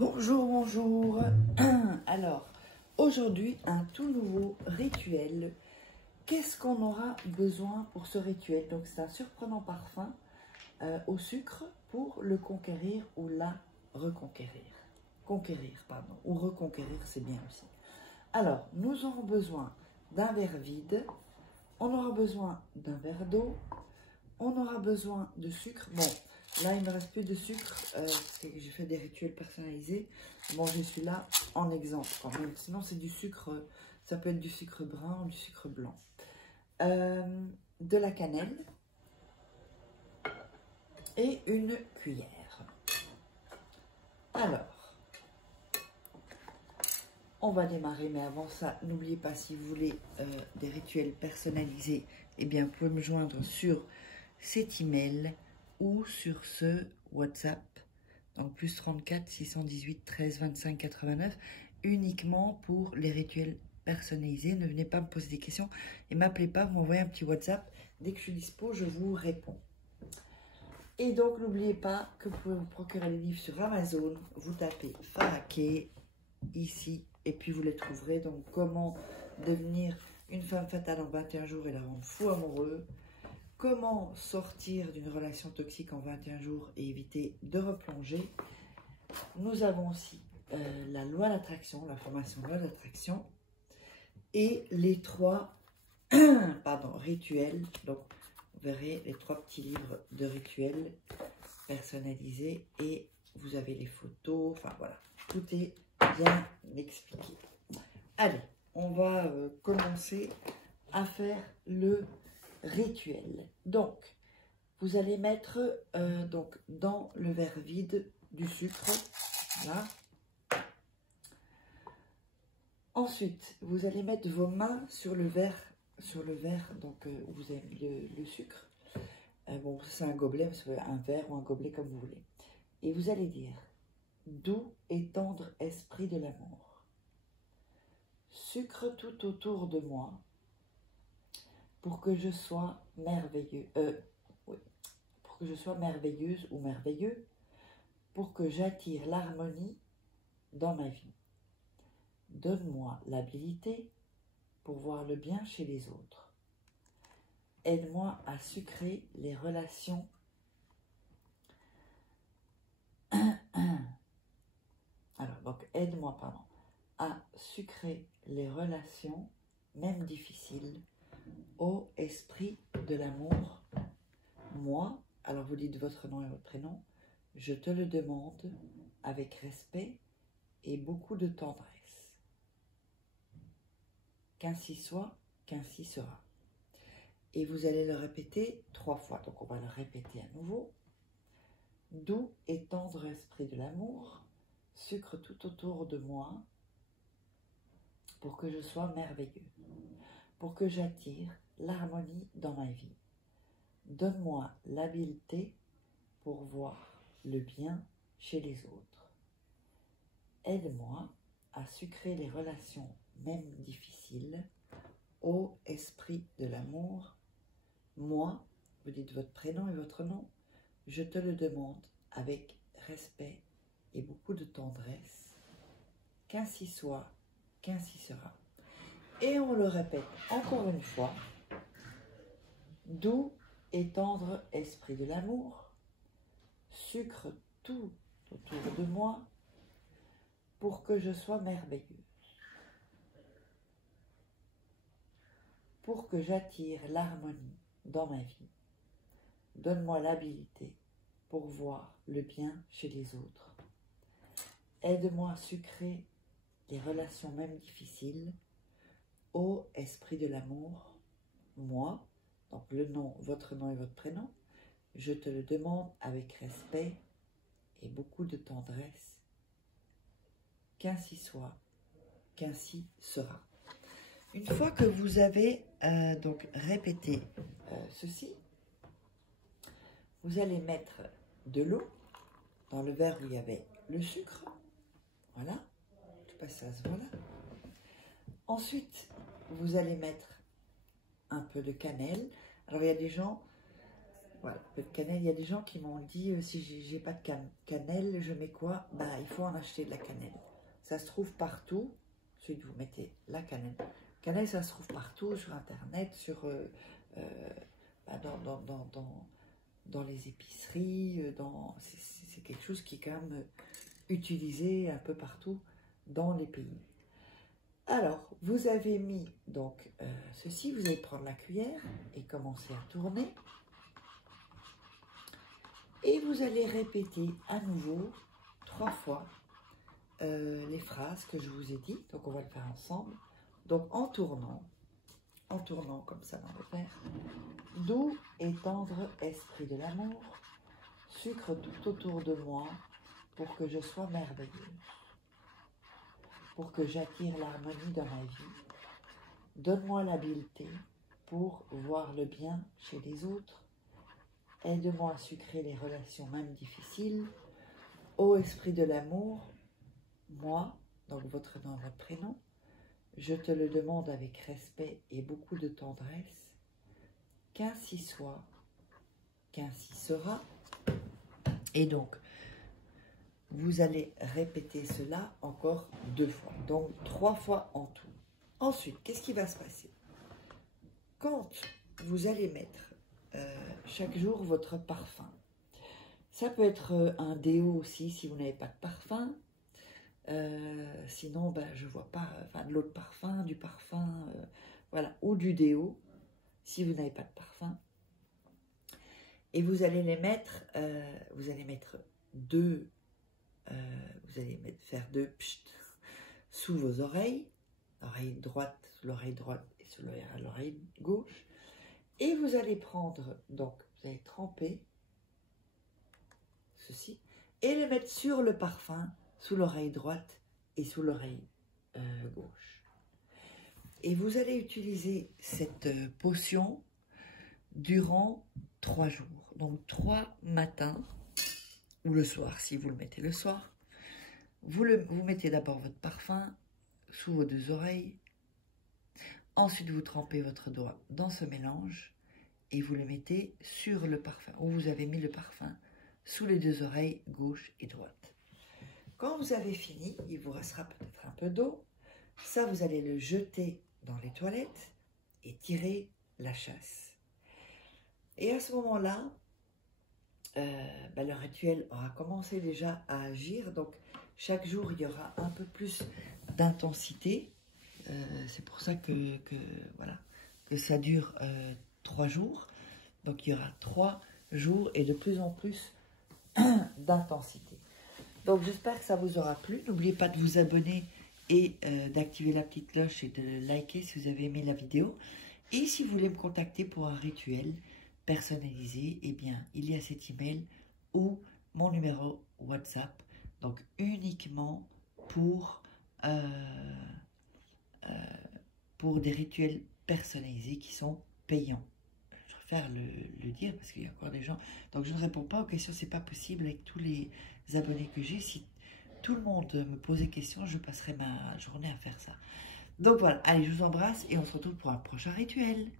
Bonjour, bonjour. Alors, aujourd'hui, un tout nouveau rituel. Qu'est-ce qu'on aura besoin pour ce rituel? Donc, c'est un surprenant parfum au sucre pour le conquérir ou la reconquérir. Conquérir, pardon, ou reconquérir, c'est bien aussi. Alors, nous aurons besoin d'un verre vide, on aura besoin d'un verre d'eau, on aura besoin de sucre. Bon, là, il ne me reste plus de sucre parce que j'ai fait des rituels personnalisés. Bon, je suis là en exemple quand même. Sinon, c'est du sucre, ça peut être du sucre brun ou du sucre blanc. De la cannelle et une cuillère. Alors, on va démarrer, mais avant ça, n'oubliez pas, si vous voulez des rituels personnalisés, eh bien, vous pouvez me joindre sur cet email ou sur ce WhatsApp, donc plus 34 618 13 25 89, uniquement pour les rituels personnalisés. Ne venez pas me poser des questions et m'appelez pas, vous m'envoyez un petit WhatsApp. Dès que je suis dispo, je vous réponds. Et donc, n'oubliez pas que vous pouvez vous procurer les livres sur Amazon. Vous tapez Faraké ici et puis vous les trouverez. Donc, comment devenir une femme fatale en 21 jours et la rendre fou amoureux. Comment sortir d'une relation toxique en 21 jours et éviter de replonger. Nous avons aussi la loi d'attraction, la formation loi d'attraction et les 3 rituels. Donc, vous verrez les 3 petits livres de rituels personnalisés et vous avez les photos. Enfin, voilà, tout est bien expliqué. Allez, on va commencer à faire le rituel. Donc, vous allez mettre donc dans le verre vide du sucre, là. Ensuite, vous allez mettre vos mains sur le verre, donc où vous avez mis le sucre. Bon, c'est un gobelet, un verre ou un gobelet comme vous voulez. Et vous allez dire: doux et tendre esprit de l'amour, sucre tout autour de moi, pour que je sois merveilleuse ou merveilleux, pour que j'attire l'harmonie dans ma vie. Donne-moi l'habilité pour voir le bien chez les autres. Aide-moi à sucrer les relations. Aide-moi, à sucrer les relations, même difficiles, ô esprit de l'amour. Moi, alors vous dites votre nom et votre prénom, je te le demande avec respect et beaucoup de tendresse. Qu'ainsi soit, qu'ainsi sera. Et vous allez le répéter 3 fois. Donc on va le répéter à nouveau. Doux et tendre esprit de l'amour, sucre tout autour de moi, pour que je sois merveilleux, pour que j'attire l'harmonie dans ma vie. Donne-moi l'habileté pour voir le bien chez les autres. Aide-moi à sucrer les relations, même difficiles, ô esprit de l'amour. Moi, vous dites votre prénom et votre nom, je te le demande avec respect et beaucoup de tendresse. Qu'ainsi soit, qu'ainsi sera. Et on le répète encore une fois. Doux et tendre esprit de l'amour, sucre tout autour de moi, pour que je sois merveilleuse, pour que j'attire l'harmonie dans ma vie. Donne-moi l'habilité pour voir le bien chez les autres. Aide-moi à sucrer les relations même difficiles, ô esprit de l'amour. Moi, donc le nom, votre nom et votre prénom, je te le demande avec respect et beaucoup de tendresse. Qu'ainsi soit, qu'ainsi sera. Une fois que vous avez donc répété ceci, vous allez mettre de l'eau dans le verre où il y avait le sucre. Voilà, tout passe à ce voilà. Ensuite, vous allez mettre un peu de cannelle. Alors, il y a des gens Voilà, un peu de cannelle. Il y a des gens qui m'ont dit, si j'ai pas de cannelle, je mets quoi? Bah, il faut en acheter de la cannelle. Ça se trouve partout. Ensuite, vous mettez la cannelle. Cannelle, ça se trouve partout, sur Internet, bah, dans les épiceries. C'est quelque chose qui est quand même utilisé un peu partout dans les pays. Alors, vous avez mis donc ceci. Vous allez prendre la cuillère et commencer à tourner. Et vous allez répéter à nouveau 3 fois les phrases que je vous ai dit. Donc, on va le faire ensemble. Donc, en tournant comme ça dans le verre. Doux et tendre esprit de l'amour, sucre tout autour de moi pour que je sois merveilleuse, pour que j'attire l'harmonie dans ma vie. Donne-moi l'habileté pour voir le bien chez les autres. Aide-moi à sucrer les relations même difficiles. Ô esprit de l'amour, moi, donc votre nom, votre prénom, je te le demande avec respect et beaucoup de tendresse, qu'ainsi soit, qu'ainsi sera. Et donc, vous allez répéter cela encore 2 fois, donc 3 fois en tout. Ensuite, qu'est-ce qui va se passer? Quand vous allez mettre chaque jour votre parfum, ça peut être un déo aussi si vous n'avez pas de parfum. Sinon, ben, je vois pas, enfin de l'eau de parfum, du parfum, voilà, ou du déo, si vous n'avez pas de parfum. Et vous allez les mettre, vous allez mettre faire deux pchit sous vos oreilles, l'oreille droite sous l'oreille droite et sous l'oreille gauche. Et vous allez prendre, donc vous allez tremper ceci et le mettre sur le parfum, sous l'oreille droite et sous l'oreille gauche. Et vous allez utiliser cette potion durant 3 jours. Donc 3 matins ou le soir, si vous le mettez le soir. Vous mettez d'abord votre parfum sous vos 2 oreilles. Ensuite, vous trempez votre doigt dans ce mélange et vous le mettez sur le parfum, où vous avez mis le parfum, sous les 2 oreilles gauche et droite. Quand vous avez fini, il vous restera peut-être un peu d'eau. Ça, vous allez le jeter dans les toilettes et tirer la chasse. Et à ce moment-là, le rituel aura commencé déjà à agir. Donc, chaque jour, il y aura un peu plus d'intensité. C'est pour ça que ça dure 3 jours. Donc, il y aura 3 jours et de plus en plus d'intensité. Donc, j'espère que ça vous aura plu. N'oubliez pas de vous abonner et d'activer la petite cloche et de liker si vous avez aimé la vidéo. Et si vous voulez me contacter pour un rituel personnalisé, eh bien, il y a cet email ou mon numéro WhatsApp. Donc, uniquement pour des rituels personnalisés qui sont payants. Je préfère le dire parce qu'il y a encore des gens. Donc, je ne réponds pas aux questions, c'est pas possible avec tous les abonnés que j'ai. Si tout le monde me posait questions, je passerai ma journée à faire ça. Donc voilà, allez, je vous embrasse et on se retrouve pour un prochain rituel.